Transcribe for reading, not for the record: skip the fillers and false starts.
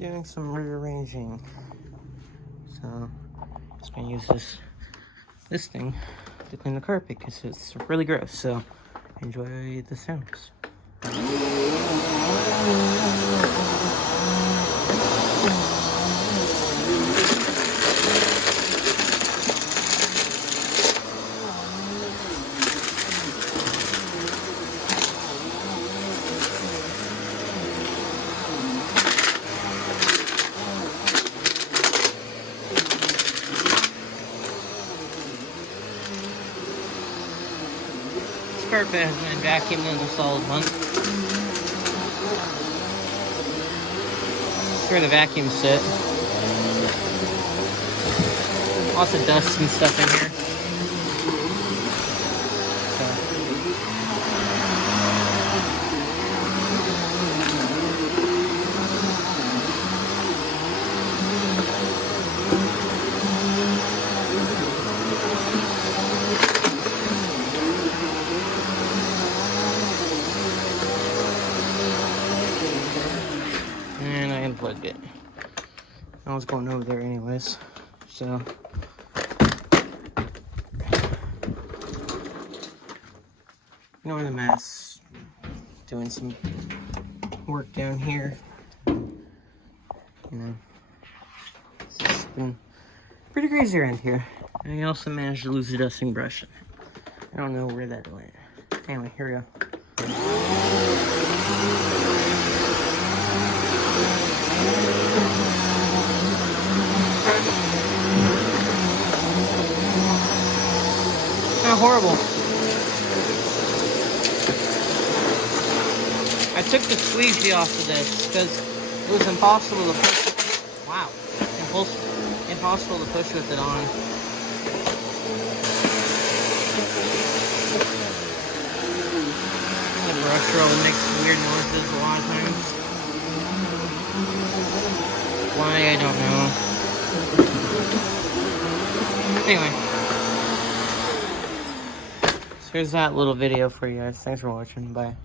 doing some rearranging. So I'm just gonna use this thing to clean the carpet because it's really gross. So enjoy the sounds. Carpet has been vacuumed in a solid month. That's where the vacuums sit. Lots of dust and stuff in here. And I unplugged it. I was going over there anyways, so ignore the mess. Doing some work down here. You know, it's just been pretty crazy around here. And I also managed to lose the dusting brush. I don't know where that went. Anyway, here we go. Not horrible. I took the squeegee off of this because it was impossible to push. Wow, impossible to push with it on. The brush roll makes weird noises a lot of times. Why, I don't know. Anyway. So here's that little video for you guys. Thanks for watching. Bye.